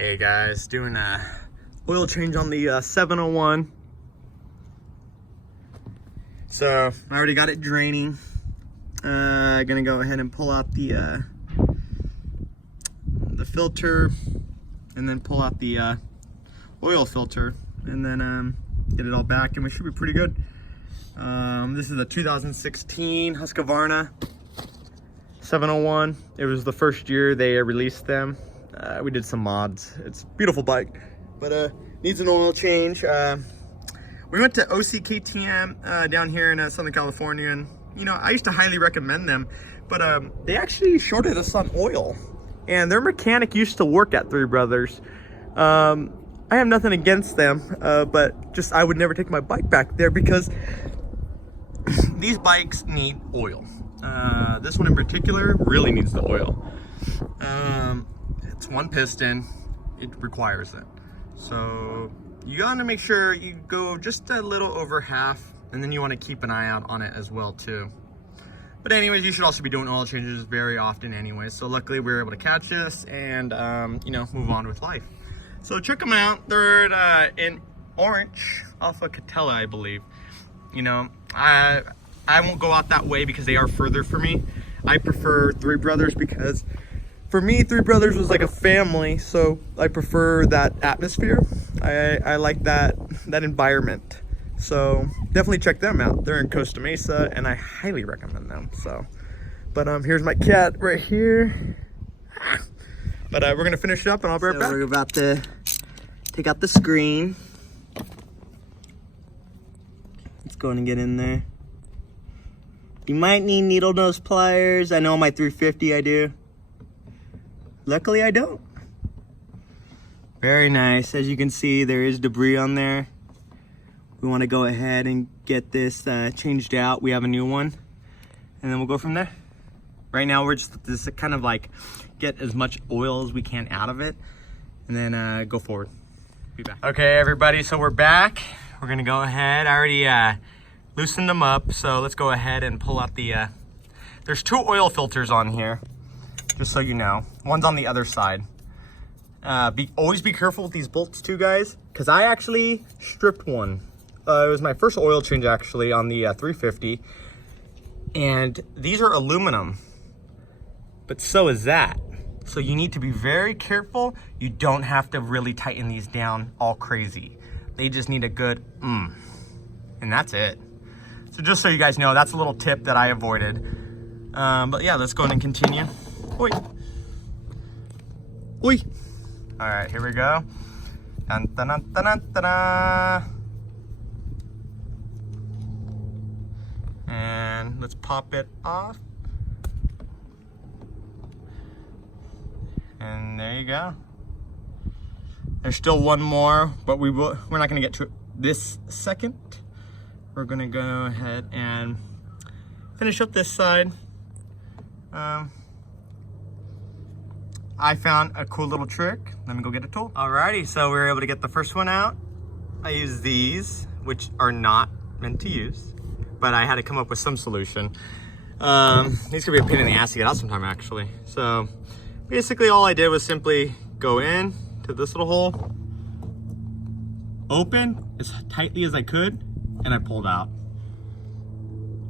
Hey guys, doing a oil change on the 701. So I already got it draining. Gonna go ahead and pull out the filter, and then pull out the oil filter, and then get it all back, and we should be pretty good. This is a 2016 Husqvarna 701. It was the first year they released them. We did some mods. It's a beautiful bike, but needs an oil change. We went to OCKTM down here in Southern California, and you know, I used to highly recommend them, but they actually shorted us on oil, and their mechanic used to work at Three Brothers. I have nothing against them, but just I would never take my bike back there because these bikes need oil. This one in particular really needs the oil. It's one piston, it requires it. So you gotta make sure you go just a little over half, and then you wanna keep an eye out on it as well too. But anyways, you should also be doing oil changes very often anyways. So luckily we were able to catch this and you know, move on with life. So check them out. They're in Orange off of Catella, I believe. You know, I won't go out that way because they are further for me. I prefer Three Brothers because for me, Three Brothers was like a family, so I prefer that atmosphere. I like that environment. So definitely check them out. They're in Costa Mesa, and I highly recommend them. So, but here's my cat right here. But we're gonna finish it up, and I'll be right back. We're about to take out the screen. Let's go and get in there. You might need needle nose pliers. I know on my 350 I do. Luckily I don't. Very nice. As you can see, there is debris on there. We want to go ahead and get this changed out. We have a new one, and then we'll go from there. Right now we're just kind of like get as much oil as we can out of it, and then go forward. Be back. Okay everybody, so we're back. We're gonna go ahead. I already loosened them up, so let's go ahead and pull out the there's two oil filters on here, just so you know. One's on the other side. Always be careful with these bolts too, guys, because I actually stripped one. It was my first oil change actually on the 350, and these are aluminum, but so is that. So you need to be very careful. You don't have to really tighten these down all crazy. They just need a good and that's it. So just so you guys know, that's a little tip that I avoided. But yeah, let's go ahead and continue. Oi. Oi. All right, here we go. Dun, dun, dun, dun, dun, dun, dun. And let's pop it off. And there you go. There's still one more, but we're not gonna get to it this second. We're gonna go ahead and finish up this side. I found a cool little trick. Let me go get a tool. Alrighty, so we were able to get the first one out. I used these, which are not meant to use, but I had to come up with some solution. These could be a pain in the ass to get out sometime actually. So basically all I did was simply go in to this little hole, open as tightly as I could, and I pulled out.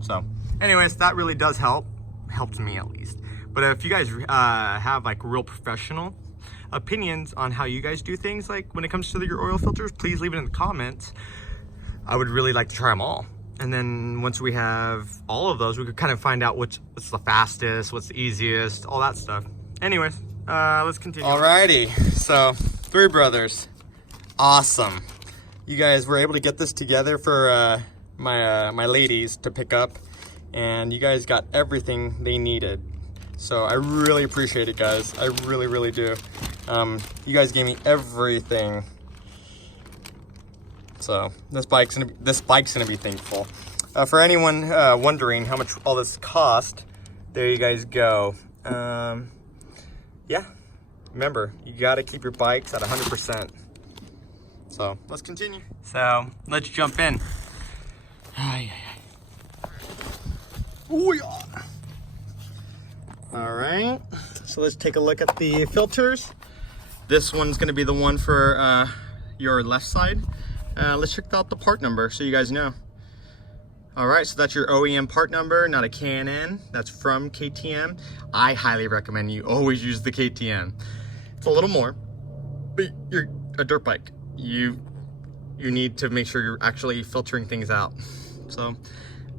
So anyways, that really does help. Helped me at least. But if you guys have like real professional opinions on how you guys do things, like when it comes to your oil filters, please leave it in the comments. I would really like to try them all. And then once we have all of those, we could kind of find out what's the fastest, what's the easiest, all that stuff. Anyways, let's continue. Alrighty, so Three Brothers, awesome. You guys were able to get this together for my ladies to pick up, and you guys got everything they needed. So I really appreciate it, guys. I really, really do. You guys gave me everything. So this bike's gonna be thankful. For anyone wondering how much all this cost, there you guys go. Yeah, remember, you gotta keep your bikes at 100%. So let's continue. So let's jump in. Oh yeah. All right, so let's take a look at the filters. This one's gonna be the one for your left side. Let's check out the part number so you guys know. All right, so that's your OEM part number, not a K&N. That's from KTM. I highly recommend you always use the KTM. It's a little more, but you're a dirt bike. You need to make sure you're actually filtering things out. So,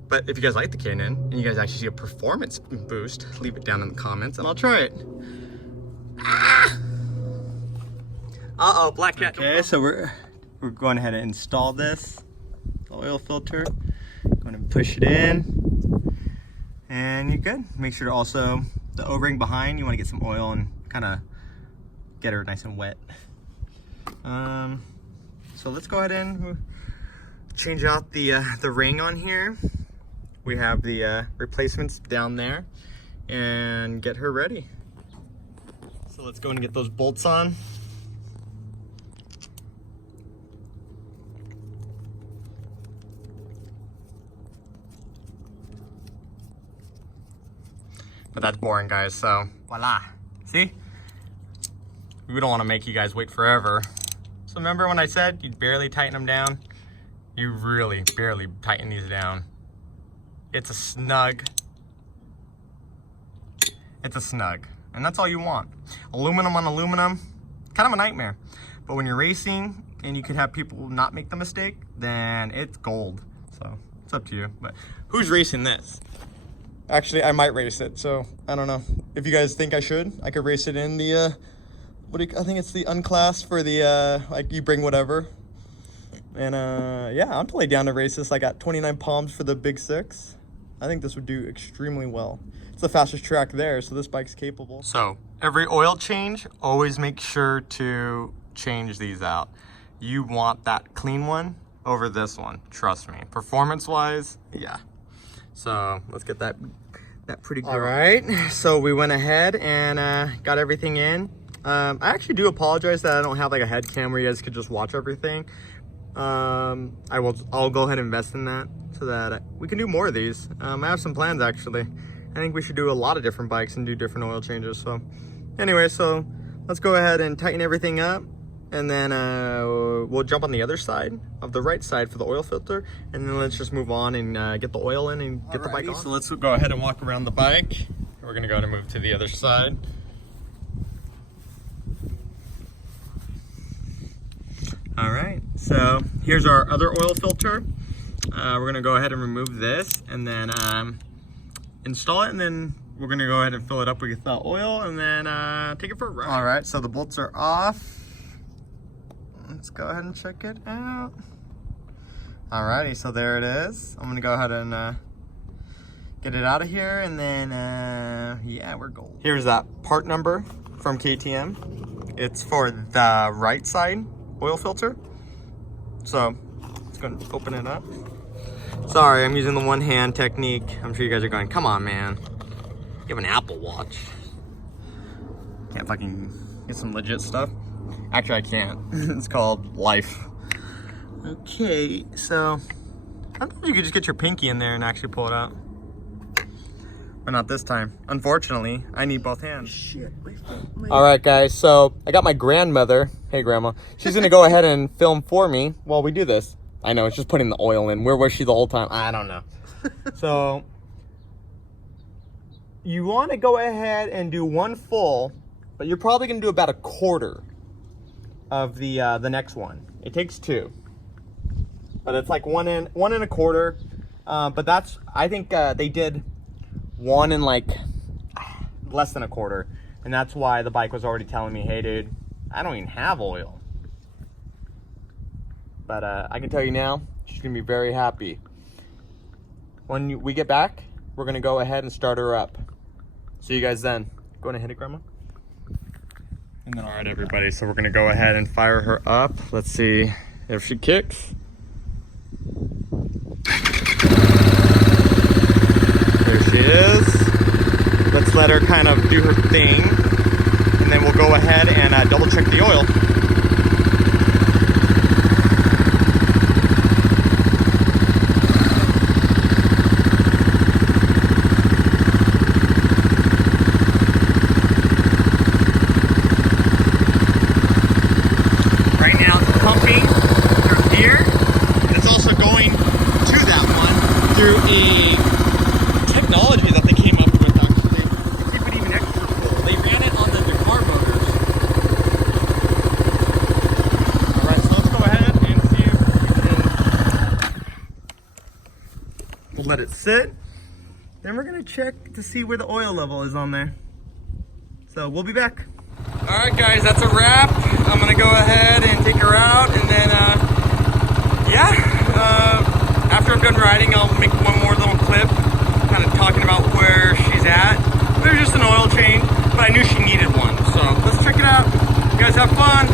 but if you guys like the K&N and you guys actually see a performance boost, leave it down in the comments and I'll try it. Ah! Uh-oh, black cat. Okay, so we're going ahead and install this, the oil filter. Going to push it in, and you're good. Make sure to also, the O-ring behind, you want to get some oil and kind of get her nice and wet. So let's go ahead and change out the ring on here. We have the replacements down there, and get her ready. So let's go and get those bolts on. But that's boring, guys, so voila. See? We don't want to make you guys wait forever. So remember when I said you'd barely tighten them down? You really barely tighten these down. It's a snug. It's a snug. And that's all you want. Aluminum on aluminum, kind of a nightmare. But when you're racing and you could have people not make the mistake, then it's gold. So it's up to you. But who's racing this? Actually, I might race it, so I don't know. If you guys think I should, I could race it in the, I think it's the unclassed for the, like you bring whatever. And yeah, I'm totally down to race this. I got 29 palms for the Big 6. I think this would do extremely well. It's the fastest track there, so this bike's capable. So every oil change, always make sure to change these out. You want that clean one over this one, trust me. Performance-wise, yeah. So let's get that pretty girl. All right, so we went ahead and got everything in. I actually do apologize that I don't have like a head cam where you guys could just watch everything. I'll go ahead and invest in that so that we can do more of these. I have some plans actually. I think we should do a lot of different bikes and do different oil changes. So anyway, so let's go ahead and tighten everything up. And then we'll jump on the other side of the right side for the oil filter. And then let's just move on and get the oil in and get the bike on. So let's go ahead and walk around the bike. We're gonna go ahead and move to the other side. All right, so here's our other oil filter. We're gonna go ahead and remove this and then install it, and then we're gonna go ahead and fill it up with the oil and then take it for a ride. All right, so the bolts are off. Let's go ahead and check it out. Alrighty, so there it is. I'm gonna go ahead and get it out of here, and then yeah, we're gold. Here's that part number from KTM. It's for the right side oil filter. So let's go and open it up. Sorry, I'm using the one hand technique. I'm sure you guys are going, come on, man. You have an Apple Watch. Can't fucking get some legit stuff. Actually, I can't. It's called life. Okay, so sometimes you could just get your pinky in there and actually pull it out. But not this time. Unfortunately, I need both hands. Shit. All right, guys, so I got my grandmother. Hey, Grandma. She's going to go ahead and film for me while we do this. I know, it's just putting the oil in. Where was she the whole time? I don't know. So you want to go ahead and do one full, but you're probably going to do about a quarter of the next one. It takes two, but it's like one and a quarter. But that's, I think they did one in like less than a quarter, and that's why the bike was already telling me, hey dude, I don't even have oil. But I can tell you now, she's gonna be very happy. When we get back, we're gonna go ahead and start her up. See you guys then. Go ahead and hit it, Grandma. And then, all right, everybody, so we're gonna go ahead and fire her up. Let's see if she kicks. There she is. Let's let her kind of do her thing, and then we'll go ahead and double check the oil. let it sit. Then we're gonna check to see where the oil level is on there. So we'll be back. All right, guys, that's a wrap. I'm gonna go ahead and take her out, and then, after I'm done riding, I'll make one more little clip, kind of talking about where she's at. There's just an oil change, but I knew she needed one. So let's check it out. You guys have fun.